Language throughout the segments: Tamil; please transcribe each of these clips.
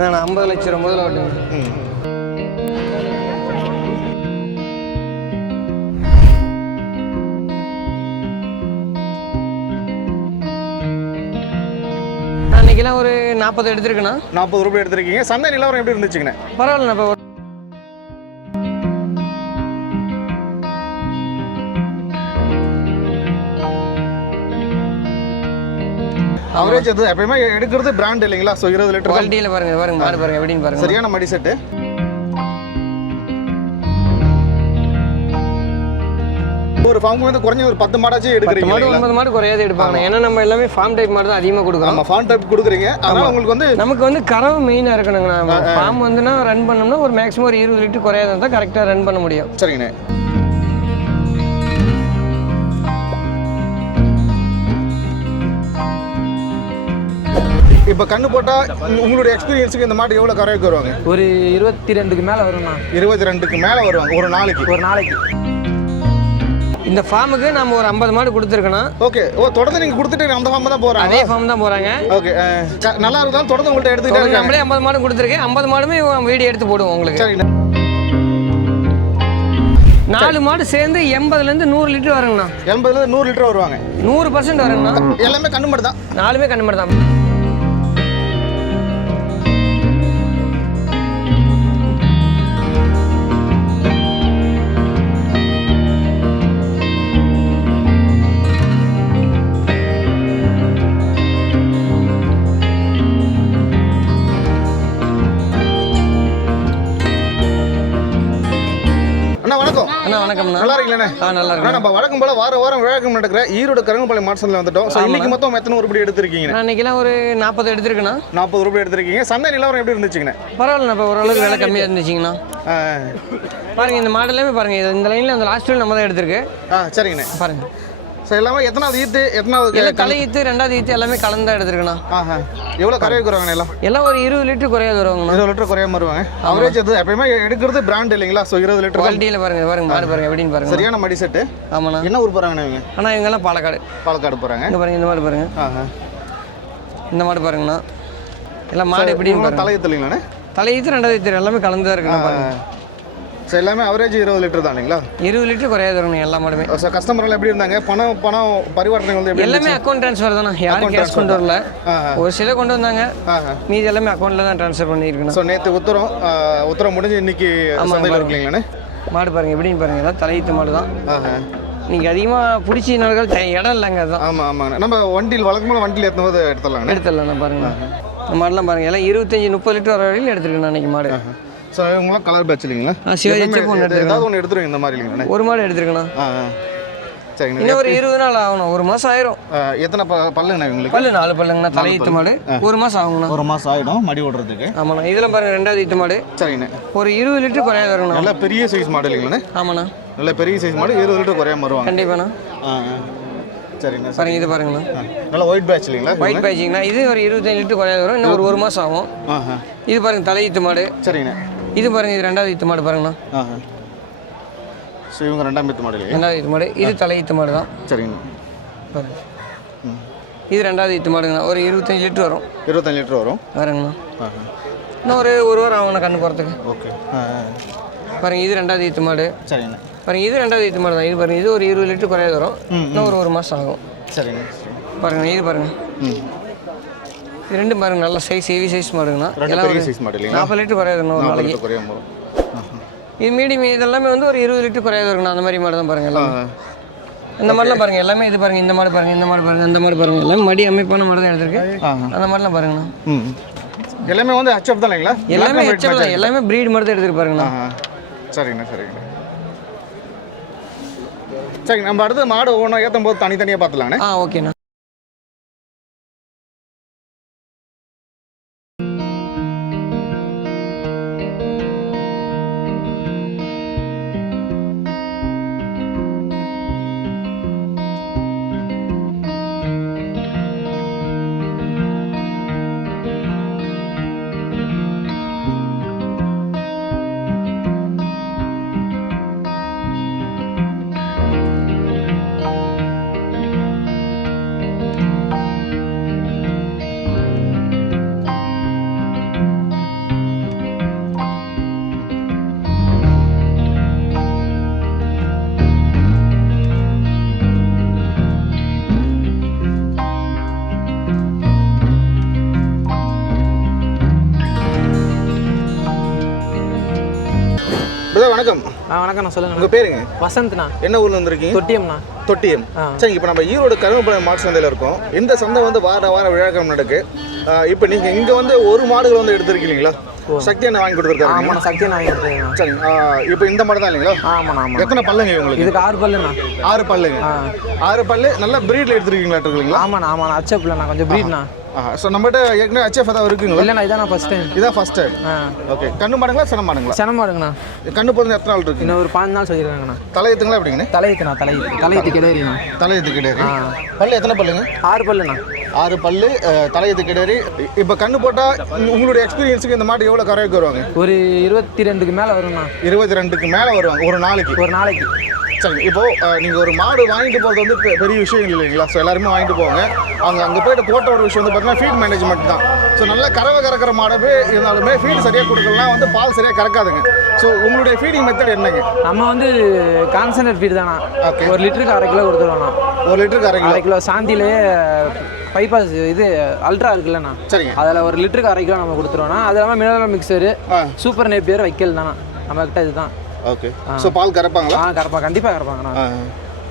நான் 50 லட்சம் ரூபா முதல்ல ஓட்டுங்க. அன்னைக்கெல்லாம் ஒரு 40 எடுத்துருக்கேண்ணா. 40 ரூபாய் எடுத்துருக்கீங்க. சந்தை நிலவரம் எப்படி இருந்துச்சுங்கண்ணே? பரவாயில்லண்ணா. இப்போ அவரேஜ் அது எப்பயுமே எடுக்கிறது பிராண்ட் இல்லைங்களா? ஸோ 20 லிட்டர் குவாலிட்டியில் பாருங்க மாடு பாருங்க எப்படின்னு பாருங்க. சரியான மடி செட்டு. ஒரு ஃபார்ம் வந்து குறைஞ்ச ஒரு 10 மாடாச்சும் எடுக்கிறீங்க. 9 மாடு குறையாது எடுப்பாங்க. ஏன்னா நம்ம எல்லாமே ஃபார்ம் டைப் மாடு தான் அதிகமாக கொடுக்குறோம். நம்ம ஃபார்ம் டைப் கொடுக்குறீங்க. அதனால உங்களுக்கு வந்து நமக்கு வந்து கறவை மெயினாக இருக்கணுங்கண்ணா. ஃபார்ம் வந்துன்னா ரன் பண்ணோம்னா ஒரு மேக்ஸிமம் ஒரு 20 லிட்டர் குறையாத இருந்தால் கரெக்டாக ரன் பண்ண முடியும். சரிங்கண்ணே. இப்போ கண்ணு போட்டால் உங்களுடைய எக்ஸ்பீரியன்ஸுக்கு இந்த மாடு எவ்வளோ கறவைக்கு வருவாங்க? ஒரு 22க்கு மேலே வரும்ண்ணா. 22க்கு மேலே வருவாங்க ஒரு நாளைக்கு. இந்த ஃபார்முக்கு நம்ம ஒரு 50 மாடு கொடுத்துருக்கோம். ஓகே. தொடர்ந்து நீங்கள் கொடுத்துட்டு அந்த ஃபார்ம் தான் போகிறாங்க? அதே ஃபார்ம் தான் போகிறாங்க. ஓகே. நல்லா இருந்தாலும் தொடர்ந்து உங்கள்கிட்ட எடுத்துக்கிட்டே இருக்காங்க. நம்மளே 50 மாடு கொடுத்துருக்கேன். 50 மாடுமே வீடியோ எடுத்து போடுவோம் உங்களுக்கு. சரிண்ணா. 4 மாடு சேர்ந்து 80லேருந்து 100 லிட்டர் வருங்கண்ணா. 80லேருந்து 100 லிட்டர் வருவாங்க. 100% வருங்கண்ணா. எல்லாமே கண்ணு மாடு தான்? 4மே கண்ணு மாடு தான். வணக்கம்ண்ணா. நல்லா இருக்கீங்களே? நல்லா இருக்கு. நம்ம வழக்கம் போல வாரம் விழாக்கம் நடக்கிற ஈரோடு கருங்கப்பாளையம் மார்சன்ல வந்துட்டோம். இன்னைக்கு மொத்தம் எத்தனை உருப்படி எடுத்திருக்கீங்க? அன்னைக்கெல்லாம் ஒரு 40 எடுத்திருக்கேண்ணா. 40 ரூபாய் எடுத்திருக்கீங்க. சந்தை நிலவரம் எப்படி இருந்துச்சுங்கண்ணே? பரவாயில்ல. இப்போ ஓரளவுக்கு விலை கம்மியாக இருந்துச்சுங்கண்ணா. பாருங்க இந்த மாடலுமே பாருங்க. இந்த லைனில் அந்த லாஸ்ட் நம்ம தான் எடுத்திருக்கு. சரிங்கண்ணே. பாருங்க. ஸோ எல்லாமே எத்தனாவது ஈத்து எத்தனாவது தலை ஈத்து 2வது ஈத்து எல்லாமே கலந்து எடுத்துருக்கண்ணா. எவ்வளோ கரைக்கு வருவாங்க? எல்லாம் ஒரு 20 லிட்டர் குறையாது வருவாங்க. 20 லிட்டர் குறையாம வருவாங்க. அவரேஜ் அது எப்பயுமே எடுக்கிறது பிராண்ட் இல்லைங்களா? ஸோ 20 லிட்டர் குவாலிட்டியில் பாருங்க மாடு பாருங்க எப்படின்னு பாருங்க. சரியான மடி செட்டு. ஆமாண்ணா. என்ன ஊர் போகிறாங்கண்ணா இவங்க? ஆனால் இவங்கெல்லாம் பாலக்காடு போகிறாங்க. இங்கே பாருங்க இந்த மாடு பாருங்க. இந்த மாடு பாருங்கண்ணா. எல்லாம் மாடு எப்படின்னு பாருங்க. தலை ஈத்து இல்லைங்களாண்ணே? தலை ஈத்து 2வது ஈத்து எல்லாமே கலந்து தான் இருக்குண்ணா. ஸோ எல்லாமே அவரேஜ் 20 லிட்டர் தான் இல்லைங்களா? 20 லிட்டர் குறையாது வருங்க எல்லா மாடுமே. ஸோ கஸ்டமர்லாம் எப்படி இருந்தாங்க? பணம் பரிவர்த்தனை வந்து எப்படி? எல்லாமே அக்கௌண்ட் ட்ரான்ஸ்ஃபர் தானே. யாரும் கேஷ் கொண்டு வரல. ஒரு சில கொண்டு வந்தாங்க. மீதி எல்லாமே அக்கௌண்ட்ல தான் ட்ரான்ஸ்ஃபர் பண்ணியிருக்கணும். ஸோ நேற்று உத்தரம் முடிஞ்சு இன்னைக்கு சந்தையில் இருக்கீங்களாண்ணே? மாடு பாருங்க எப்படின்னு பாருங்க. எல்லாம் தலையீத்து மாடு தான். நீங்கள் அதிகமாக பிடிச்சி நாள்கள் இடம் இல்லைங்க. அதுதான். ஆமாங்க. நம்ம வழக்கமாக வண்டியில் எடுத்துடலாம் பாருங்க. இந்த மாடெல்லாம் பாருங்க. எல்லாம் 25-30 லிட்டர் வர வரையில் எடுத்துருக்கேன் அன்றைக்கி மாடு. ஸோ இவங்களாம் கலர் பேட்ச் இல்லைங்களா? சிவாஜி ஏதாவது ஒன்று எடுத்துருங்க இந்த மாதிரி இல்லைங்கண்ணா? ஒரு மாடு எடுத்துருக்கேண்ணா. சரிங்கண்ணா. இன்னும் ஒரு 20 நாள் ஆகணும். ஒரு மாதம் ஆயிரும். எத்தனை பல்லுங்கண்ணா இவங்களுக்கு? 4 பல்லுங்கண்ணா. தலையீத்து மாடு. ஒரு மாதம் ஆகுங்கண்ணா. ஒரு மாதம் ஆகிடும் மடி ஓடுறதுக்கு. ஆமாண்ணா. இதெல்லாம் பாருங்க 2வது ஈத்து மாடு. சரிங்கண்ணா. ஒரு 20 லிட்டர் குறையாது வருங்கண்ணா. நல்ல பெரிய சைஸ் மாடு இல்லைங்கண்ணா? ஆமாண்ணா. நல்ல பெரிய சைஸ் மாடு 20 லிட்டர் குறையாம வருவாங்க. கண்டிப்பாண்ணா. சரிங்கண்ணா. பாருங்க இது பாருங்கண்ணா. நல்ல ஒயிட் பேட்ச் இல்லைங்களா? ஒயிட் பேட்சிங்கண்ணா. இது ஒரு 25 லிட்டர் குறையாது வரும். இன்னும் ஒரு மாதம் ஆகும். இது பாருங்க தலையீத்து மாடு. சரிங்கண்ணா. இது பாருங்க. இது 2வது ஈத்து மாடு பாருங்கண்ணா. ஸோ இவங்க 2ஆம் ஈத்து மாடு இல்லையா? 2வது ஈத்து மாடு. இது தலையீத்து மாடு தான். சரிங்கண்ணா. பாருங்க. இது 2வது ஈத்து மாடுங்கண்ணா. ஒரு 25 லிட்டர் வரும். 25 லிட்டர் வரும். வரங்கண்ணா. இன்னும் ஒரு வாரம் ஆகும்ண்ணா கண்ணு போகிறதுக்கு. ஓகே. பாருங்க இது 2வது ஈத்து மாடு. சரிங்கண்ணா. பாருங்க இது 2வது ஈத்து மாடு தான். இது பாருங்க. இது ஒரு 20 லிட்டர் குறையாது வரும். இன்னும் ஒரு மாதம் ஆகும். சரிங்க. பாருங்க இது பாருங்க. இது ரெண்டும் பாருங்க நல்ல சைஸ் ஹெவி சைஸ் மாடுங்கண்ணா. எல்லாம் பெரிய சைஸ் மாடு இல்லைங்களா? 40 லிட்டர் குறையாது வரும் ஒரு நாளைக்கு. குறையாம வரும். இது மீடியம். இதெல்லாமே வந்து ஒரு 20 லிட்டர் குறையாது வருங்கண்ணா. அந்த மாதிரி மாடு தான் பாருங்க எல்லாம். இந்த மாதிரிலாம் பாருங்க எல்லாமே. இது பாருங்க இந்த மாடு பாருங்க, இந்த மாடு பாருங்க, அந்த மாடு பாருங்க. எல்லாமே மடி அமைப்பான மாடு தான் எடுத்திருக்கு. அந்த மாதிரிலாம் பாருங்கண்ணா. எல்லாமே வந்து ஹெச்எஃப் தான் இல்லைங்களா? எல்லாமே ஹெச்எஃப் தான். எல்லாமே ப்ரீட் மாடு தான் எடுத்துட்டு பாருங்கண்ணா. சரிங்கண்ணா. சரி, நம்ம அடுத்து மாடு ஒவ்வொன்றா ஏற்றும் போது தனித்தனியாக பார்த்துலாங்கண்ணே. ஓகேண்ணா. சார் வணக்கம். வணக்கண்ணா, சொல்லுங்க. உங்கள் பேருங்க? வசந்த்ண்ணா. என்ன ஊர்ல வந்துருக்கீங்க? தொட்டியம்ண்ணா. தொட்டியம். சரி, இப்போ நம்ம ஈரோடு கருங்கல்பாளையம் மாட்டு சந்தையில் இருக்கோம். இந்த சந்தை வந்து வார விழாக்கம் நடக்கு. இப்போ நீங்கள் இங்கே வந்து ஒரு மாடுகள் வந்து எடுத்துருக்கீங்களா? சக்தி என்ன வாங்கி கொடுத்துருக்காங்க? ஆமாண்ணா, சக்தி என்ன வாங்கி கொடுத்துருக்கேன். சரி, இப்போ இந்த மாடு தான் இல்லைங்களா? ஆமாண்ணா. ஆமாம். எத்தனை பல்லுங்க உங்களுக்கு? இதுக்கு 6 பல்லுண்ணா. 6 பல்லுங்க. 6 பல்லு நல்ல பிரீடில் எடுத்துருக்கீங்களா? இருக்குங்களா? ஆமாண்ணா. ஆமாண்ணா, அச்சப்பில்லைண்ணா, கொஞ்சம் பிரீட்ண்ணா. ஸோ நம்மகிட்ட ஏற்கனவே HF ஏதாவது இருக்குங்களா? இல்லைண்ணா, இதான் ஃபர்ஸ்ட் டைம். இதான் ஃபர்ஸ்ட் டைம். ஓகே. கண்ணு மாடுங்களா சென மாடுங்களா? சென மாடுங்கண்ணா. கண்ணு போதும் எத்தனை நாள் இருக்கு? இன்னும் ஒரு 5 நாள் சொல்லியிருக்காங்கண்ணா. தலையத்துங்களா எப்படிங்கண்ணே? தலையத்துண்ணா. தலையத்து கிடையாதுண்ணா. தலையத்து கிடையாது. பல்லு எத்தனை பல்லுங்க? 6 பல்லுண்ணா. 6 பல்லு, தலையத்து கிடையாது. இப்போ கண்ணு போட்டால் உங்களுடைய எக்ஸ்பீரியன்ஸுக்கு இந்த மாடு எவ்வளோ கரைக்கு வருவாங்க? ஒரு 22க்கு மேலே வரும்ண்ணா. 22க்கு மேலே வருவாங்க ஒரு நாளைக்கு. சரி, இப்போ நீங்கள் ஒரு மாடு வாங்கிட்டு போகிறது வந்து பெரிய விஷயம் இல்லைங்களா? ஸோ எல்லாருமே வாங்கிட்டு போவாங்க. அங்கே போய்ட்டு போட்ட ஒரு விஷயம் வந்து பார்த்தீங்கன்னா ஃபீட் மேனேஜ்மெண்ட் தான். ஸோ நல்லா கறக்கிற மாடவே இருந்தாலுமே ஃபீட் சரியாக கொடுக்கலாம் வந்து பால் சரியாக கறக்காதுங்க. ஸோ உங்களுடைய ஃபீடிங் மெத்தட் என்னங்க? நம்ம வந்து கான்சன்ட்ரேட் ஃபீட் தானா. ஓகே. 1 லிட்டருக்கு 1/2 கிலோ கொடுத்துருவோண்ணா. 1 லிட்டருக்கு 1/2 கிலோ சாந்திலேயே பைபாஸ் இது அல்ட்ரா இருக்குல்லண்ணா. சரிங்க. அதில் 1 லிட்டருக்கு 1/2 கிலோ நம்ம கொடுத்துருவோண்ணா. அது இல்லாமல் மினரல் மிக்சரு, சூப்பர் நேப்பியர் வைக்கல் தானா நம்மக்கிட்ட. இதுதான். ஓகே. ஸோ பால் கறப்பாங்களா? கறப்பாங்க, கண்டிப்பாக கறப்பாங்கண்ணா.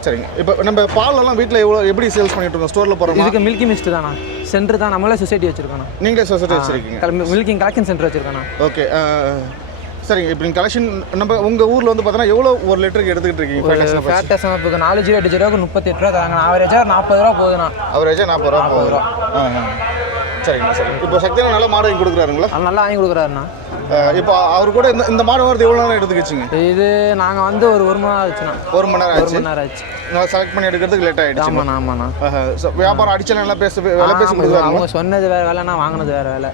சரிங்க. இப்போ நம்ம பாலெல்லாம் வீட்டில் எப்படி சேல்ஸ் பண்ணிட்டு இருக்கோம்? ஸ்டோரில் போகிறோம். இதுக்கு மில்கி மிஸ்ட் தானா சென்டர் தான். நம்மளே சொசைட்டி வச்சிருக்கோம். நீங்களே சொசைட்டி வச்சிருக்கீங்க? மில்கிங் கலெக்ஷன் சென்டர் வச்சிருக்கோண்ணா. ஓகே. சரிங்க. இப்போ நீங்கள் கலெக்ஷன் நம்ம உங்கள் ஊரில் வந்து பார்த்தீங்கன்னா எவ்வளோ 1 லிட்டருக்கு எடுத்துக்கிட்டு இருக்கீங்க? ஃபேட்டஸ் இப்போ 4 ஜீரோ 8 ஜீரோக்கு 38 ரூபா தராங்க. ஆவரேஜாக 40 ரூபா போகுதுண்ணா. ஆவரேஜாக 40 ரூபா. சரிங்க. சரி, இப்போ சக்தியான நல்ல மாடு வாங்கி கொடுக்குறாருங்களா? நல்லா வாங்கி கொடுக்குறாருண்ணா. இப்போ அவர் கூட இந்த மாடு வரது எவ்வளோ நேரம் எடுத்துக்கிச்சிங்க? இது நாங்கள் வந்து ஒரு மணி நேரம் ஆச்சுண்ணா. 1 மணி நேரம் ஆச்சு. 1 மணி நேரம் ஆச்சு. நான் செலக்ட் பண்ணி எடுக்கிறதுக்கு லேட் ஆகிடுச்சு. ஆமாண்ணா. வியாபாரம் அடிச்சலாம் நல்லா விலை பேசி கொடுக்குறாங்க. அவங்க சொன்னது வேறு வேலைண்ணா, வாங்கினது வேறு வேலை.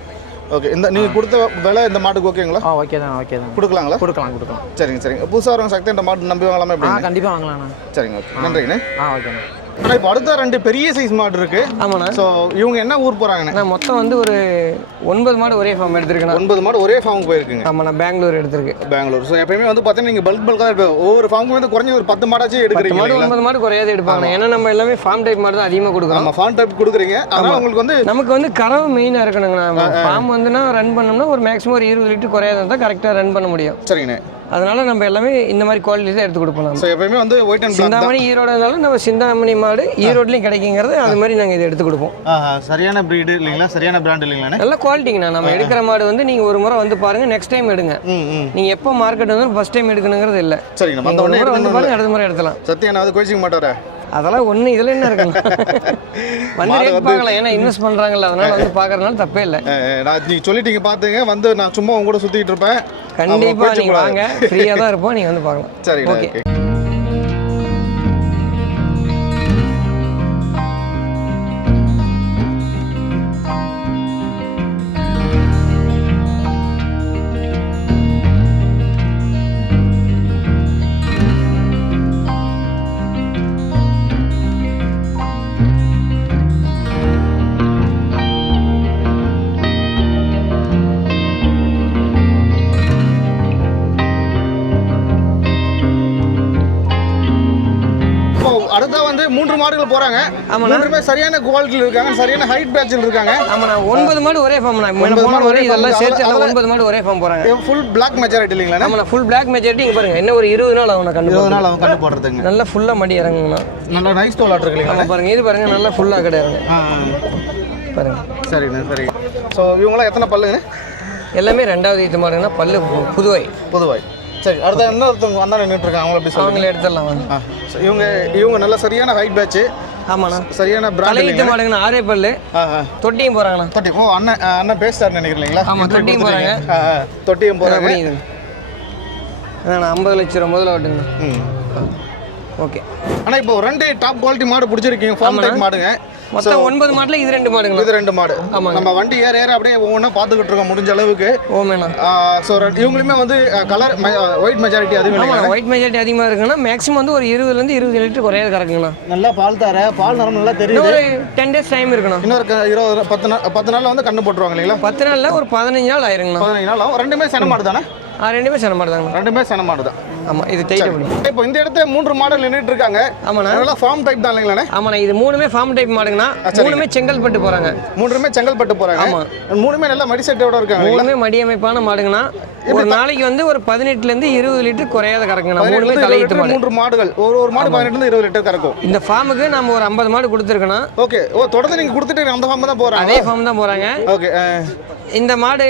ஓகே. நீங்கள் கொடுத்த விலை இந்த மாட்டுக்கு ஓகேங்களா? ஓகே தான். கொடுக்கலாங்களா? கொடுக்கலாம். சரிங்க. புதுசாக வரவங்க சக்தி இந்த மாடு நம்பி வாங்கலாமா? எப்படி? கண்டிப்பாக வாங்கலாண்ணா. சரிங்க. ஓகே, நன்றிங்கண்ணே. ஓகேண்ணா. ஆனால் இப்போ அடுத்த 2 பெரிய சைஸ் மாடு இருக்கு. ஆமாண்ணா. ஸோ இவங்க என்ன ஊர் போகிறாங்கண்ணே? நான் மொத்தம் வந்து ஒரு 9 மாடு ஒரே ஃபார்ம் எடுத்துருக்கேன். 9 மாடு ஒரே ஃபார்முக்கு போயிருக்குங்க. ஆமாண்ணா, பெங்களூர் எடுத்துருக்கு. பெங்களூர். ஸோ எப்பயுமே வந்து பார்த்தீங்கன்னா நீங்கள் பல்காக இப்போ ஒவ்வொரு ஃபார்முக்கு வந்து குறைஞ்ச ஒரு 10 மாடாச்சும் எடுக்கிறீங்க. 9 மாடு குறையாத எடுப்பாங்க. ஏன்னா நம்ம எல்லாமே ஃபார்ம் டைப் மாடு தான் அதிகமாக கொடுக்குறோம். நம்ம ஃபார்ம் டைப் கொடுக்குறீங்க. அதனால் உங்களுக்கு வந்து நமக்கு வந்து கறவை மெயினாக இருக்கணுங்கண்ணா. ஃபார்ம் வந்துன்னா ரன் பண்ணோம்னா ஒரு மேக்ஸிமம் ஒரு 20 லிட்டர் குறையாத தான் கரெக்டாக ரன் பண்ண முடியும். சரிங்கண்ணே. அதனால நம்ம எல்லாமே இந்த மாதிரி குவாலிட்டி தான் எடுத்து கொடுப்போம். ஸோ எப்பயுமே வந்து ஒயிட் அண்ட் சிந்தாமணி ஈரோடு இருந்தாலும் நம்ம சிந்தாமணி மாடு ஈரோட்லையும் கிடைக்குங்கிறது அது மாதிரி நாங்கள் இதை எடுத்து கொடுப்போம். சரியான ப்ரீடு இல்லைங்களா? சரியான பிராண்ட் இல்லைங்களா? நல்ல குவாலிட்டிங்கண்ணா. நம்ம எடுக்கிற மாடு வந்து நீங்கள் ஒரு முறை வந்து பாருங்க, நெக்ஸ்ட் டைம் எடுங்க. நீங்கள் எப்போ மார்க்கெட் வந்து ஃபர்ஸ்ட் டைம் எடுக்கணுங்கிறது இல்லை. சரிங்க. ஒரு முறை வந்து பாருங்க, அடுத்த முறை எடுக்கலாம். சத்தியம் அது கோச்சிக்க மாட்டாரா? அதெல்லாம் ஒன்று இதில் என்ன இருக்குங்க, வந்து ரேட் பார்க்கலாம். ஏன்னா இன்வெஸ்ட் பண்ணுறாங்கல்ல, அதனால வந்து பார்க்கறதுனால தப்பே இல்லை. நான் நீங்கள் சொல்லிட்டீங்க பார்த்துங்க, வந்து நான் சும்மா உங்க கூட சுற்றிட்டு இருப்பேன். கண்டிப்பாக நீங்கள் வாங்க, ஃப்ரீயாக தான் இருப்போம், நீங்கள் வந்து பார்க்கலாம். சரி, ஓகே. அடுத்தா வந்து 3 மாடுகள் போறாங்க. 3மே சரியான குவாலிட்டியில் இருக்காங்க, சரியான ஹைட் பேட்சில் இருக்காங்க. ஆமாண்ணா, 9 மாடு ஒரே ஃபார்ம். 9 மாடு ஒரே, இதெல்லாம் சேர்த்து 9 மாடு ஒரே ஃபார்ம் போறாங்க. ஃபுல் பிளாக் மெஜாரிட்டி இல்லைங்களா? ஆமாண்ணா, ஃபுல் பிளாக் மெஜாரிட்டி. இங்கே பாருங்க, என்ன ஒரு 20 நாள் ஆகும் கண்டு. 20 நாள் அவங்க கண்டு போடுறதுங்க. நல்லா ஃபுல்லாக மடி இறங்குங்கண்ணா. நல்லா நைஸ் தோல் ஆட் இருக்குங்களா? பாருங்க, இது பாருங்க, நல்லா ஃபுல்லாக கிடையாது பாருங்க. சரிண்ணே, சரி. ஸோ இவங்களாம் எத்தனை பல்லுங்க? எல்லாமே 2வது ஈத்து மாடுங்கன்னா பல்லு புதுவாய். சரி, அடுத்த இன்னொருத்தவங்க அண்ணா நின்றுட்டு இருக்காங்க, அவங்கள எப்படி அவங்கள எடுத்துடலாம் வாங்க. இவங்க நல்ல சரியான ஹைட் பேட்ச். ஆமாண்ணா, சரியான பிராண்ட். ஈத்து மாடுங்கண்ணா, 6 பல்லு. தொட்டியும் போறாங்கண்ணா. தொட்டி. ஓ, அண்ணன் பேசுறாரு நினைக்கிறீங்களா? ஆமாம், தொட்டியும் போறாங்க. தொட்டியும் போறாங்க. அண்ணா 50 லட்சம் முதல்ல ஓட்டுங்க. ஓகே. ஆனால் இப்போ 2 டாப் குவாலிட்டி மாடு பிடிச்சிருக்கீங்க, ஃபார்ம் டைப் மாடுங்க. மொத்தம் 9 மாடுல இது 2 மாடுங்க. இது 2 மாடு. நம்ம வண்டி ஏற அப்படியே ஒவ்வொன்றா பார்த்துக்கிட்டு இருக்கோம் முடிஞ்ச அளவுக்கு. ஓமேண்ணா. ஸோ இவங்களுமே வந்து கலர் ஒயிட் மெஜாரிட்டி அதிகமாக. ஆமாம், ஒயிட் மெஜாரிட்டி அதிகமாக இருக்குன்னா மேக்ஸிமம் வந்து ஒரு 20 லிட்டர் குறையாது கறக்குங்கண்ணா. நல்லா பால் நரம் நல்லா தெரியும். ஒரு 10 days டைம் இருக்கணும். இன்னொரு 10 நாளில் வந்து கண்ணு போட்டுருவாங்க இல்லைங்களா? 10 நாளில் ஒரு 15 நாள் ஆயிருங்கண்ணா. 15 நாள் ஆகும். 2மே சென மாடு தானே? 2மே சென மாடு தாங்க. 2மே சென மாடு தான். ஆமாம், இது டைட் பண்ணி. இப்போ இந்த இடத்துல 3 மாடல் நின்றுட்டு இருக்காங்க. ஆமாண்ணா, நல்லா ஃபார்ம் டைப் தான் இல்லைங்களா? ஆமாண்ணா, இது 3மே ஃபார்ம் டைப் மாடுங்கண்ணா. 3மே செங்கல்பட்டு போகிறாங்க. 3மே செங்கல்பட்டு போகிறாங்க. ஆமாம், 3மே நல்லா மடி செட்டோட இருக்காங்க. 3மே மடி அமைப்பான மாடுங்கண்ணா. ஒரு நாளைக்கு வந்து ஒரு 18லேருந்து 20 லிட்டர் குறையாத கறக்குங்கண்ணா. 3 தலையீட்டு மாடு. 3 மாடுகள் ஒரு மாடு 18லேருந்து 20 லிட்டர் கறக்கும். இந்த ஃபார்முக்கு நம்ம ஒரு 50 மாடு கொடுத்துருக்கோம். ஓகே. தொடர்ந்து நீங்க கொடுத்துட்டு அந்த ஃபார்ம் தான் போறாங்க. அதே ஃபார்ம் தான் போறாங்க. ஓகே. இந்த மாடு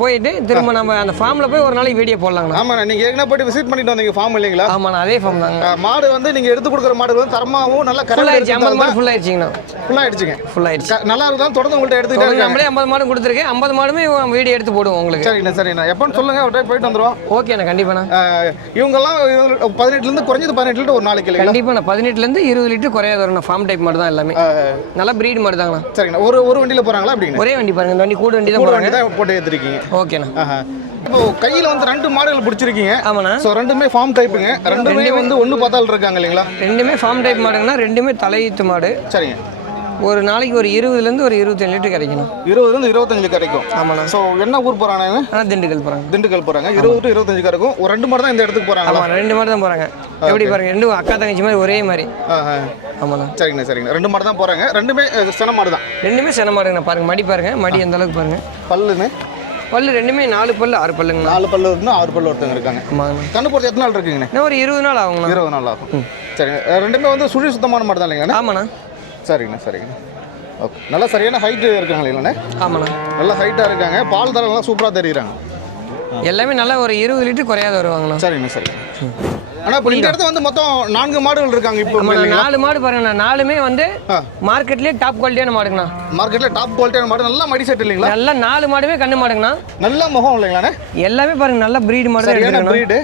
போயிட்டு திரும்ப நம்ம அந்த ஃபார்ம்ல போய் ஒரு நாளைக்கு வீடியோ போடலாங்கண்ணா. ஆமாண்ணா, நீங்க ஏற்கனவே போயிட்டு விசிட் பண்ணிட்டு வந்தீங்க ஃபார்ம் இல்லைங்களா? ஆமாண்ணா, அதே ஃபார்ம் தாங்க. மாடு வந்து நீங்க எடுத்து கொடுக்குற மாடு வந்து தரமாவும் நல்லா ஃபுல் ஆயிடுச்சு. 50 மாடு ஃபுல் ஆயிடுச்சுங்கண்ணா. ஃபுல் ஆயிடுச்சுங்க. ஃபுல் ஆயிடுச்சு. நல்லா இருந்தாலும் தொடர்ந்து உங்கள்ட்ட எடுத்துக்கிட்டே இருக்காங்க. நம்மளே 50 மாடு கொடுத்துருக்கேன். 50 மாடுமே வீடியோ எடுத்து போடுவோம் உங்களுக்கு. சரிண்ணா. எப்போன்னு சொல்லுங்க, அவர்கிட்ட போயிட்டு வந்துடுவோம். ஓகேண்ணா, கண்டிப்பாண்ணா. இவங்கெல்லாம் 18லேருந்து குறைஞ்சது 18 லிட்டர் ஒரு நாளைக்கு இல்லைங்களா? கண்டிப்பாண்ணா. 18லேருந்து 20 லிட்டர் குறையாத வரணும். ஃபார்ம் டைப் மாடு தான் எல்லாமே. நல்லா பிரீட் மாடு தாங்கண்ணா. சரிங்கண்ணா. ஒரு வண்டியில் போகிறாங்களா அப்படிங்க? ஒரே வண்டி பாருங்க. இந்த வண்டி கூட வண்டி தான் போகிறாங்க. போட்டு ஏற்றிருக்கீங்க. ஓகேண்ணா. இப்போ கையில் வந்து 2 மாடுகள் பிடிச்சிருக்கீங்க. ஆமாண்ணா. ஸோ ரெண்டுமே ஃபார்ம் டைப்புங்க. ரெண்டுமே வந்து ஒன்று பார்த்தால் இருக்காங்க இல்லைங்களா? ரெண்டுமே ஃபார்ம் டைப் மாடுங்கண்ணா. ரெண்டுமே தலையீத்து மாடு. சரிங்க. ஒரு நாளைக்கு ஒரு 20லேருந்து ஒரு 25 லிட்டர் கிடைக்கணும். 20லேருந்து 25 கிடைக்கும். ஆமாண்ணா. ஸோ என்ன ஊர் போகிறாங்க? திண்டுக்கல் போகிறாங்க. திண்டுக்கல் போகிறாங்க. 20 to 25 கிடைக்கும். ஒரு 2 மாடு தான் இந்த இடத்துக்கு போகிறாங்க. ஆமாம், 2 மாடு தான் போகிறாங்க. எப்படி பாருங்க, ரெண்டும் அக்கா தங்கச்சி மாதிரி ஒரே மாதிரி. ஆமாண்ணா. சரிங்கண்ணா. 2 மாடு தான் போகிறாங்க. ரெண்டுமே சென மாடு தான். ரெண்டுமே சென மாடுங்கண்ணா. பாருங்க மடி பாருங்க. மடி எந்த அளவுக்கு பாருங்க. பல்லு ரெண்டுமே 4 பல்லு 6 பல்லுங்க. 4 பல்லு இருக்குன்னா 6 பல்லு ஒருத்தங்க இருக்காங்க. ஆமாங்கண்ணா. கண்ணு போட்டு எத்தனை நாள் இருக்குங்கண்ணா? இன்னும் ஒரு 20 நாள் ஆகுங்கண்ணா. 20 நாள் ஆகும். சரிங்க. ரெண்டுமே வந்து சுழி சுத்தமான மாடு தான் இல்லைங்கண்ணா? ஆமாண்ணா. சரிங்கண்ணா. ஓகே. நல்லா சரியான ஹைட்டு இருக்காங்க இல்லைங்கண்ணா? ஆமாண்ணா. நல்லா ஹைட்டாக இருக்காங்க. பால் தரம் நல்லா சூப்பராக தெரியுறாங்க. எல்லாமே நல்லா ஒரு 20 லிட்டர் குறையாத வருவாங்கண்ணா. சரிங்க. ஆனால் இப்போ இந்த இடத்துல வந்து மொத்தம் 4 மாடுகள் இருக்காங்க. இப்போ 4 மாடு பாருங்கண்ணா. 4மே வந்து மார்க்கெட்லேயே டாப் குவாலிட்டியான மாடுங்கண்ணா. மார்க்கெட்டில் டாப் குவாலிட்டியான மாடு. நல்லா மடி செட் இல்லைங்களா? நல்லா 4 மாடுமே கண்ணு மாடுங்கண்ணா. நல்ல முகம் இல்லைங்களாண்ணே? எல்லாமே பாருங்க நல்ல பிரீடு மாடு தான் எடுத்துருக்கணும். பிரீடு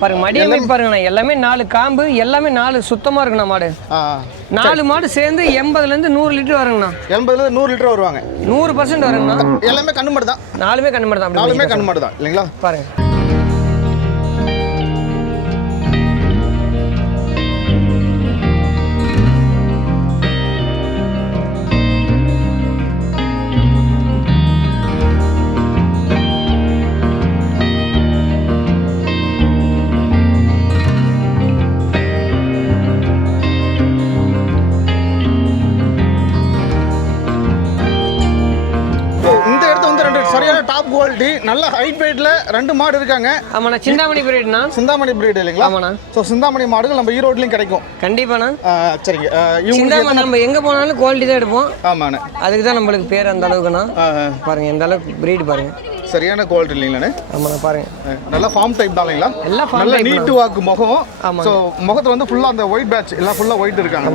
பாருங்க. மடியமே பாருங்கண்ணா. எல்லாமே 4 காம்பு. எல்லாமே 4 சுத்தமாக இருக்குண்ணா மாடு. 4 மாடு சேர்ந்து 80லேருந்து 100 லிட்டர் வருங்கண்ணா. 80லேருந்து 100 லிட்டர் வருவாங்க. 100% வருங்கண்ணா. எல்லாமே கண்ணு மாடு தான். 4மே கண்ணு மாடு தான். 4மே கண்ணு மாடு தான் இல்லைங்களா? பாருங்க. டாப் குவாலிட்டி நல்ல ஹைட் வெயிட்ல 2 மாடு இருக்காங்க. ஆமாண்ணா. சிந்தாமணி பிரீடுண்ணா. சிந்தாமணி பிரீடு இல்லைங்களா? ஆமாண்ணா. ஸோ சிந்தாமணி மாடுகள் நம்ம ஈரோட்லையும் கிடைக்கும். கண்டிப்பாண்ணா. சரிங்க. சிந்தாமணி நம்ம எங்கே போனாலும் குவாலிட்டி தான் எடுப்போம். ஆமாண்ணே. அதுக்கு தான் நம்மளுக்கு பேர் அந்த அளவுக்குண்ணா. பாருங்க எந்த அளவுக்கு பிரீடு பாருங்க. சரியான குவாலிட்டி இல்லைங்களாண்ணே? ஆமாண்ணா. பாருங்க நல்லா ஃபார்ம் டைப் தான் இல்லைங்களா? எல்லாம் நல்ல நீட்டு வாக்கு முகம். ஸோ முகத்தில் வந்து ஃபுல்லாக அந்த ஒயிட் பேட்ச் எல்லாம் ஃபுல்லாக ஒயிட் இருக்காங்க.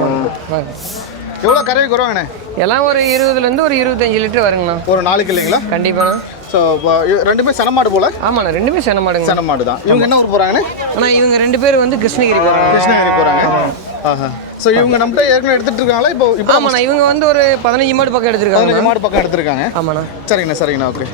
எவ்வளோ கறவை குறவாங்கண்ணே? எல்லாம் ஒரு 20லேருந்து ஒரு 25 லிட்டர் வருங்கண்ணா ஒரு நாளைக்கு இல்லைங்களா? கண்டிப்பாண்ணா. ஸோ ரெண்டுமே செனமாடு போல? ஆமாண்ணா. ரெண்டுமே செனமாடுங்க. செனமாடு தான். இவங்க என்ன ஊர் போகிறாங்கண்ணே? ஆனால் இவங்க 2 பேர் வந்து கிருஷ்ணகிரி போகிறாங்க. கிருஷ்ணகிரி போகிறாங்க. ஸோ இவங்க நம்மகிட்ட ஏற்கனவே எடுத்துட்டு இருக்காங்களா? இப்போ ஆமாண்ணா. இவங்க வந்து ஒரு 15 மாடு பக்கம் எடுத்துருக்காங்க. 15 மாடு பக்கம் எடுத்துருக்காங்க. ஆமாண்ணா. சரிங்கண்ணா. ஓகே.